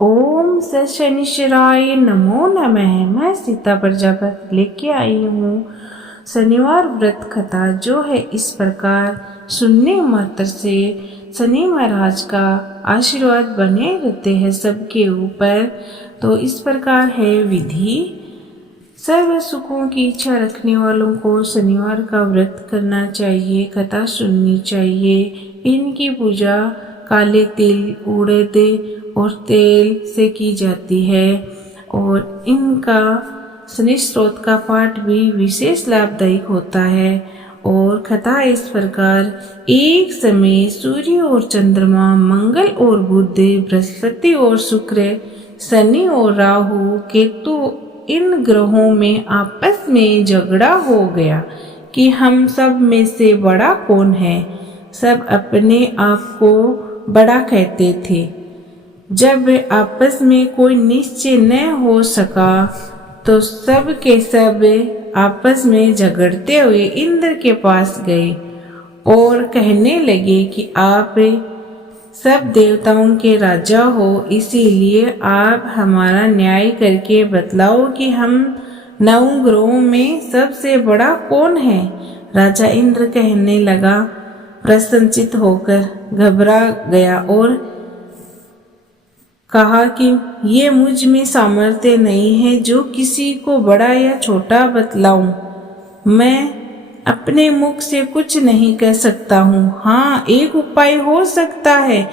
ओम स शनिश्चराय नमो नमः। मैं सीता प्रजापति लेके आई हूँ शनिवार व्रत कथा, जो है इस प्रकार। सुनने मात्र से शनि महाराज का आशीर्वाद बने रहते हैं सबके ऊपर। तो इस प्रकार है विधि। सर्व सुखों की इच्छा रखने वालों को शनिवार का व्रत करना चाहिए, कथा सुननी चाहिए। इनकी पूजा काले तिल, उड़द और तेल से की जाती है और इनका शनि स्त्रोत का पाठ भी विशेष लाभदायक होता है। और कथा इस प्रकार। एक समय सूर्य और चंद्रमा, मंगल और बुध, बृहस्पति और शुक्र, शनि और राहु, केतु, इन ग्रहों में आपस में झगड़ा हो गया कि हम सब में से बड़ा कौन है। सब अपने आप को बड़ा कहते थे। जब आपस में कोई निश्चय न हो सका तो सब के सब आपस में झगड़ते हुए इंद्र के पास गए और कहने लगे कि आप सब देवताओं के राजा हो, इसीलिए आप हमारा न्याय करके बतलाओ कि हम 9 ग्रहों में सबसे बड़ा कौन है। राजा इंद्र कहने लगा, प्रसन्नचित होकर घबरा गया और कहा कि ये मुझ में सामर्थ्य नहीं है जो किसी को बड़ा या छोटा बतलाऊं। मैं अपने मुख से कुछ नहीं कह सकता हूँ। हाँ, एक उपाय हो सकता है।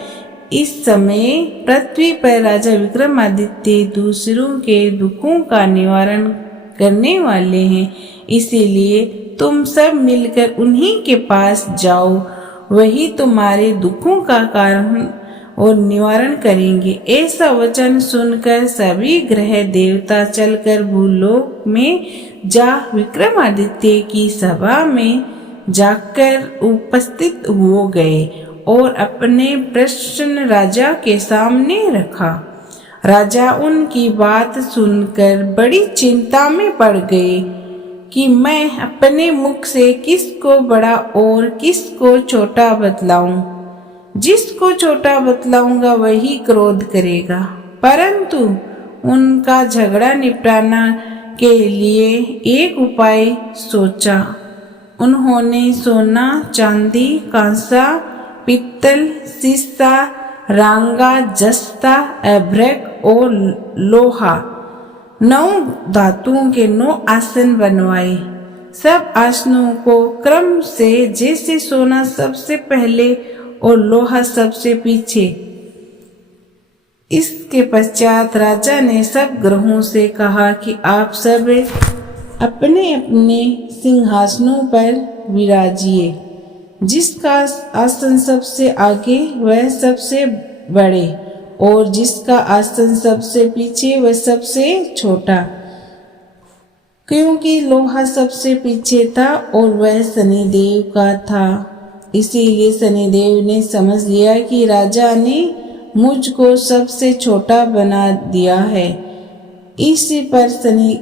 इस समय पृथ्वी पर राजा विक्रमादित्य दूसरों के दुखों का निवारण करने वाले हैं, इसीलिए तुम सब मिलकर उन्हीं के पास जाओ। वही तुम्हारे दुखों का कारण और निवारण करेंगे। ऐसा वचन सुनकर सभी ग्रह देवता चलकर भूलोक में जा विक्रमादित्य की सभा में जाकर उपस्थित हो गए और अपने प्रश्न राजा के सामने रखा। राजा उनकी बात सुनकर बड़ी चिंता में पड़ गए कि मैं अपने मुख से किसको बड़ा और किसको छोटा बतलाऊं। जिसको छोटा बतलाऊंगा वही क्रोध करेगा। परंतु उनका झगड़ा निपटाना के लिए एक उपाय सोचा। उन्होंने सोना, चांदी, कांसा, पित्तल, सीसा, रांगा, जस्ता, अभ्रक और लोहा 9 धातुओं के 9 आसन बनवाए। सब आसनों को क्रम से, जैसे सोना सबसे पहले और लोहा सबसे पीछे। इसके पश्चात राजा ने सब ग्रहों से कहा कि आप सब अपने अपने सिंहासनों पर विराजिए। जिसका आसन सबसे आगे वह सबसे बड़े और जिसका आसन सबसे पीछे वह सबसे छोटा। क्योंकि लोहा सबसे पीछे था और वह शनिदेव का था, इसीलिए शनिदेव ने समझ लिया कि राजा ने मुझको सबसे छोटा बना दिया है। इसी पर शनि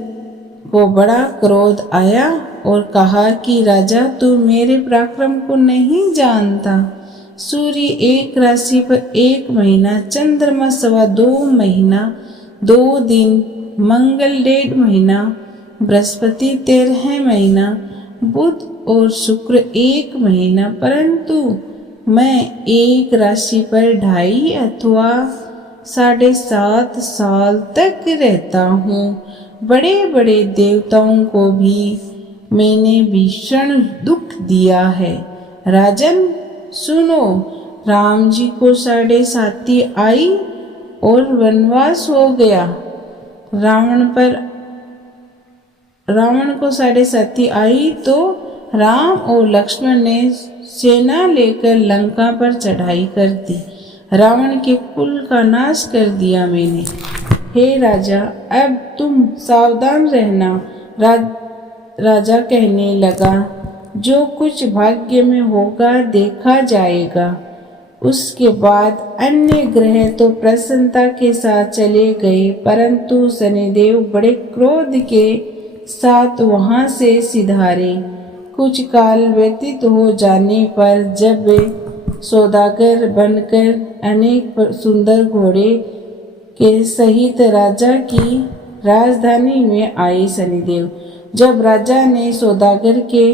को बड़ा क्रोध आया और कहा कि राजा, तू मेरे पराक्रम को नहीं जानता। सूर्य एक राशि पर 1 महीना, चंद्रमा 2.25 महीना 2 दिन, मंगल 1.5 महीना, बृहस्पति 13 महीना, बुध और शुक्र 1 महीना, परंतु मैं एक राशि पर 2.5 अथवा 7.5 साल तक रहता हूँ। बड़े बड़े देवताओं को भी मैंने भीषण दुख दिया है। राजन सुनो, राम जी को 7.5 आई और वनवास हो गया। रावण को 7.5 आई तो राम और लक्ष्मण ने सेना लेकर लंका पर चढ़ाई कर दी। रावण के कुल का नाश कर दिया मैंने। हे राजा, अब तुम सावधान रहना। राजा कहने लगा, जो कुछ भाग्य में होगा देखा जाएगा। उसके बाद अन्य ग्रह तो प्रसन्नता के साथ चले गए, परंतु शनिदेव बड़े क्रोध के साथ वहां से सिधारे। कुछ काल व्यतीत हो जाने पर जब सौदागर बनकर अनेक सुंदर घोड़े के सहित राजा की राजधानी में आए। शनिदेव जब राजा ने सौदागर के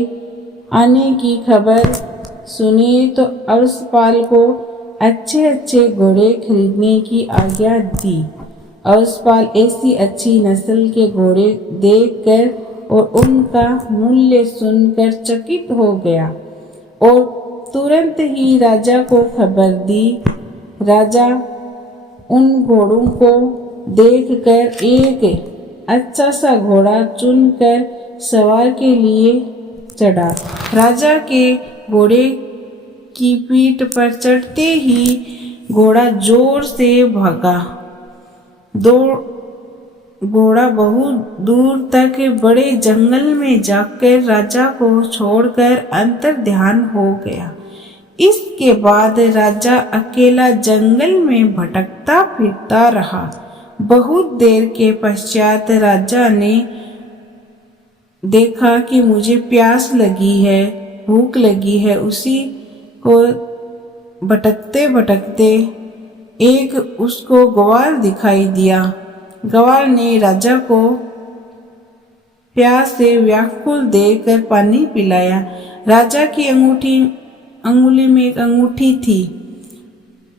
आने की खबर सुनी तो अवसपाल को अच्छे अच्छे घोड़े खरीदने की आज्ञा दी। अवसपाल ऐसी अच्छी नस्ल के घोड़े देखकर और उनका मूल्य सुनकर चकित हो गया और तुरंत ही राजा को खबर दी। राजा उन घोड़ों को देखकर एक अच्छा सा घोड़ा चुनकर सवार के लिए चढ़ा। राजा के घोड़े की पीठ पर चढ़ते ही घोड़ा जोर से भागा। घोड़ा बहुत दूर तक बड़े जंगल में जाकर राजा को छोड़कर अंतर्ध्यान हो गया। इसके बाद राजा अकेला जंगल में भटकता फिरता रहा। बहुत देर के पश्चात राजा ने देखा कि मुझे प्यास लगी है, भूख लगी है। उसी को भटकते भटकते एक उसको ग्वाल दिखाई दिया। ग्वाल ने राजा को प्यास से व्याकुल देखकर पानी पिलाया। राजा की अंगुली में एक अंगूठी थी।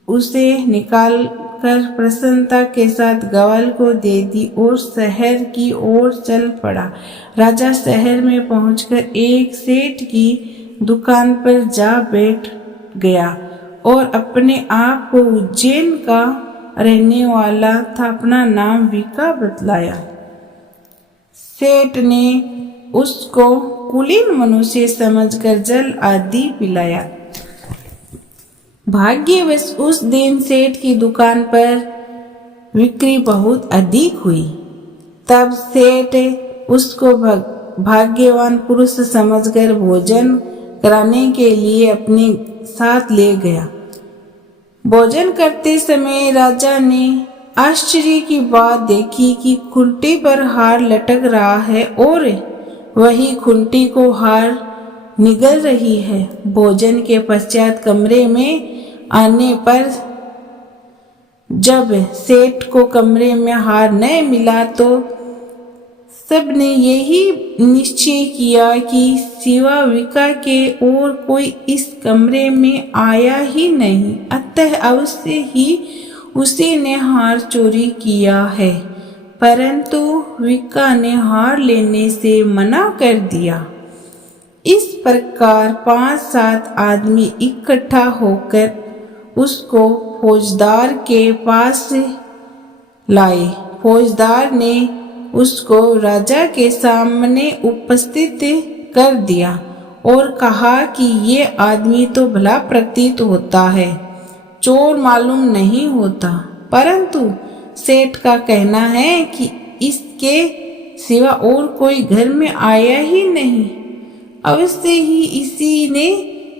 उसे निकाल कर प्रसन्नता के साथ ग्वाल को दे दी और शहर की ओर चल पड़ा। राजा शहर में पहुंचकर एक सेठ की दुकान पर जा बैठ गया और अपने आप को उज्जैन का रहने वाला था। अपना नाम विका बतलाया। सेठ ने उसको कुलीन मनुष्य समझकर जल आदि पिलाया। भाग्यवश उस दिन सेठ की दुकान पर बिक्री बहुत अधिक हुई। तब सेठ उसको भाग्यवान पुरुष समझकर भोजन कराने के लिए अपने साथ ले गया। भोजन करते समय राजा ने आश्चर्य की बात देखी कि खूंटी पर हार लटक रहा है और वही खूंटी को हार निगल रही है। भोजन के पश्चात कमरे में आने पर जब सेठ को कमरे में हार न मिला तो सबने यही निश्चय किया कि सिवा विका के और कोई इस कमरे में आया ही नहीं, अतः अवश्य ही उसी ने हार चोरी किया है। परंतु विका ने हार लेने से मना कर दिया। इस प्रकार 5-7 आदमी इकट्ठा होकर उसको फौजदार के पास लाए। फौजदार ने उसको राजा के सामने उपस्थित कर दिया और कहा कि ये आदमी तो भला प्रतीत होता है, चोर मालूम नहीं होता, परंतु सेठ का कहना है कि इसके सिवा और कोई घर में आया ही नहीं, अवश्य ही इसी ने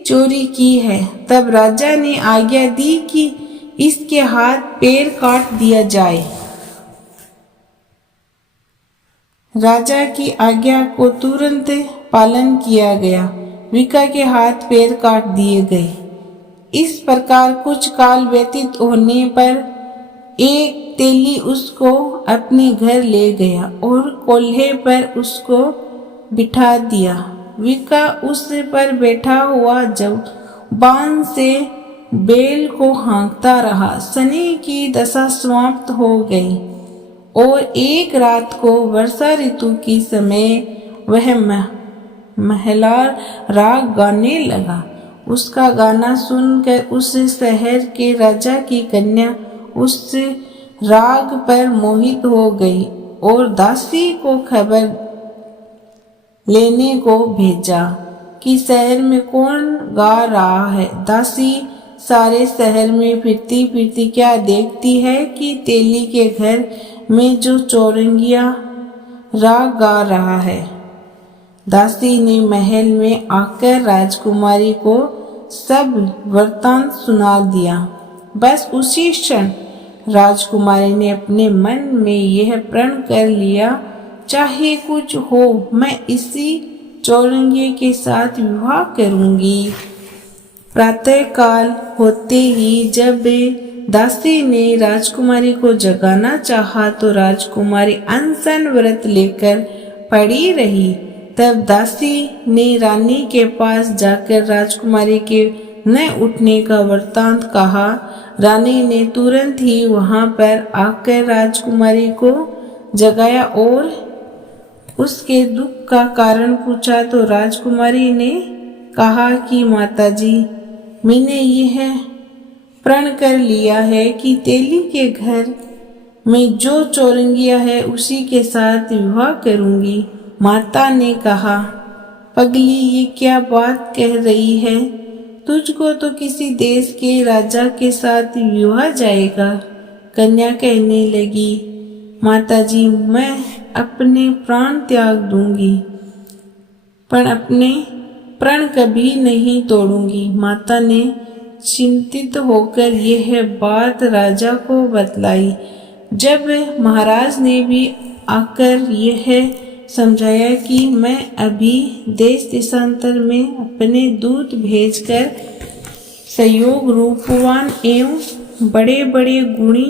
चोरी की है। तब राजा ने आज्ञा दी कि इसके हाथ पैर काट दिया जाए। राजा की आज्ञा को तुरंत पालन किया गया। विका के हाथ पैर काट दिए गए। इस प्रकार कुछ काल व्यतीत होने पर एक तेली उसको अपने घर ले गया और कोल्हे पर उसको बिठा दिया। विका उस पर बैठा हुआ जब बाण से बैल को हाँकता रहा। शनि की दशा समाप्त हो गई और एक रात को वर्षा ऋतु की समय वह महलार राग गाने लगा। उसका गाना सुनकर उस शहर के राजा की कन्या उस राग पर मोहित हो गई और दासी को खबर लेने को भेजा कि शहर में कौन गा रहा है। दासी सारे शहर में फिरती फिरती क्या देखती है कि तेली के घर में जो चौरंगिया राग गा रहा है। दासी ने महल में आकर राजकुमारी को सब वृत्तांत सुना दिया। बस उसी क्षण राजकुमारी ने अपने मन में यह प्रण कर लिया, चाहे कुछ हो मैं इसी चौरंगी के साथ विवाह करूंगी। प्रातः काल होते ही जब दासी ने राजकुमारी को जगाना चाहा तो राजकुमारी अनशन व्रत लेकर पड़ी रही। तब दासी ने रानी के पास जाकर राजकुमारी के न उठने का वृत्तांत कहा। रानी ने तुरंत ही वहां पर आकर राजकुमारी को जगाया और उसके दुख का कारण पूछा तो राजकुमारी ने कहा कि माताजी, मैंने यह प्रण कर लिया है कि तेली के घर में जो चौरंगिया है उसी के साथ विवाह करूंगी। माता ने कहा, पगली, ये क्या बात कह रही है? तुझको तो किसी देश के राजा के साथ विवाह जाएगा। कन्या कहने लगी, माताजी, मैं अपने प्राण त्याग दूंगी पर अपने प्रण कभी नहीं तोड़ूंगी। माता ने चिंतित होकर यह बात राजा को बतलाई। जब महाराज ने भी आकर यह समझाया कि मैं अभी देश देशांतर में अपने दूत भेजकर संयोग रूपवान एवं बड़े बड़े गुणी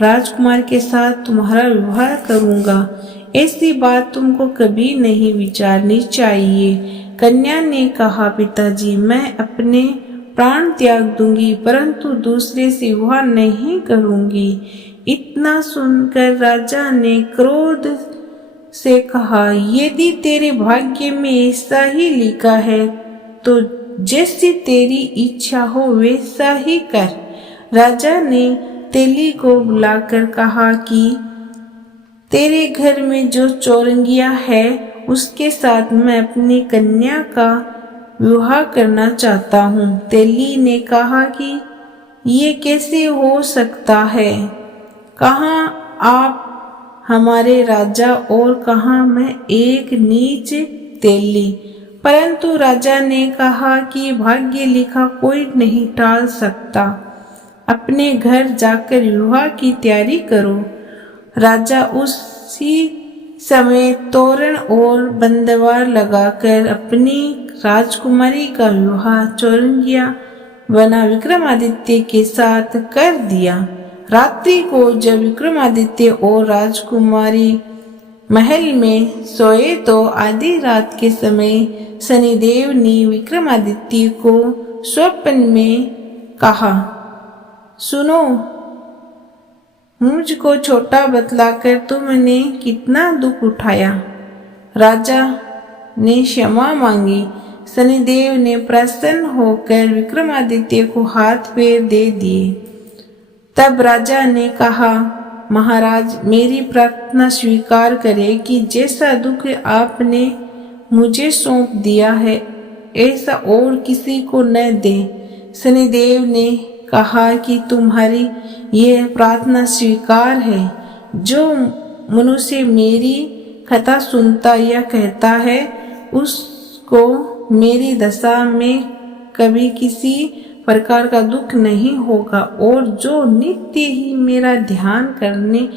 राजकुमार के साथ तुम्हारा विवाह करूंगा, ऐसी बात तुमको कभी नहीं विचारनी चाहिए। कन्या ने कहा, पिताजी, मैं अपने प्राण त्याग दूंगी परंतु दूसरे से विवाह नहीं करूंगी। इतना सुनकर राजा ने क्रोध से कहा, यदि तेरे भाग्य में ऐसा ही लिखा है तो जैसी तेरी इच्छा हो वैसा ही कर। राजा ने तेली को बुलाकर कहा कि तेरे घर में जो चौरंगिया है उसके साथ मैं अपनी कन्या का विवाह करना चाहता हूँ। तेली ने कहा कि ये कैसे हो सकता है? कहाँ आप हमारे राजा और कहाँ मैं एक नीच तेली। परंतु राजा ने कहा कि भाग्य लिखा कोई नहीं टाल सकता, अपने घर जाकर विवाह की तैयारी करो। राजा उसी समय तोरण और बंदवार लगाकर अपनी राजकुमारी का विवाह चौरंगिया बना विक्रमादित्य के साथ कर दिया। रात्रि को जब विक्रमादित्य और राजकुमारी महल में सोए तो आधी रात के समय शनिदेव ने विक्रमादित्य को स्वप्न में कहा, सुनो, मुझको छोटा बतलाकर तुमने कितना दुख उठाया। राजा ने क्षमा मांगी। शनिदेव ने प्रसन्न होकर विक्रमादित्य को हाथ पैर दे दिए। तब राजा ने कहा, महाराज, मेरी प्रार्थना स्वीकार करें कि जैसा दुख आपने मुझे सौंप दिया है ऐसा और किसी को न दे। शनिदेव ने कहा कि तुम्हारी यह प्रार्थना स्वीकार है। जो मनुष्य मेरी कथा सुनता या कहता है उसको मेरी दशा में कभी किसी प्रकार का दुख नहीं होगा और जो नित्य ही मेरा ध्यान करने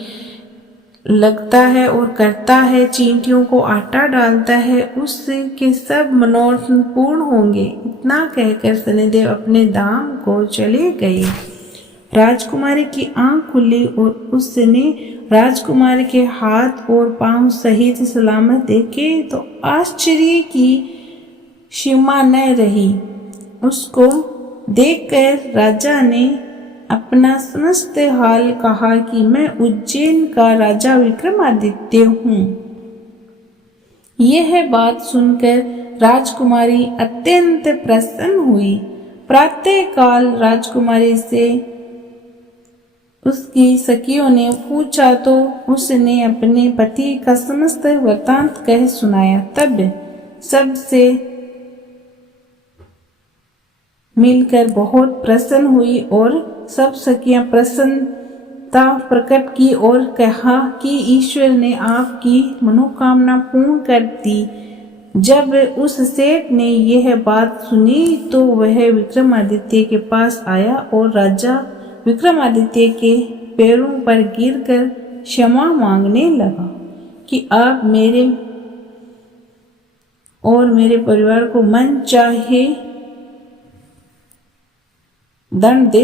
लगता है और करता है, चींटियों को आटा डालता है, उसके सब मनोरथ पूर्ण होंगे। इतना कहकर शनिदेव अपने धाम को चले गए। राजकुमारी की आंख खुली और उसने राजकुमार के हाथ और पांव सहित सलामत देखे तो आश्चर्य की सीमा न रही। उसको देखकर राजा ने अपना समस्त हाल कहा कि मैं उज्जैन का राजा विक्रमादित्य हूँ। यह बात सुनकर राजकुमारी अत्यंत प्रसन्न हुई। प्रातः काल राजकुमारी से उसकी सखियों ने पूछा तो उसने अपने पति का समस्त वृत्तांत कह सुनाया। तब सबसे मिलकर बहुत प्रसन्न हुई और सब सखियां प्रसन्नता प्रकट की और कहा कि ईश्वर ने आपकी मनोकामना पूर्ण कर दी। जब उस सेठ ने यह बात सुनी तो वह विक्रमादित्य के पास आया और राजा विक्रमादित्य के पैरों पर गिरकर क्षमा मांगने लगा कि आप मेरे और मेरे परिवार को मन चाहे दंड दे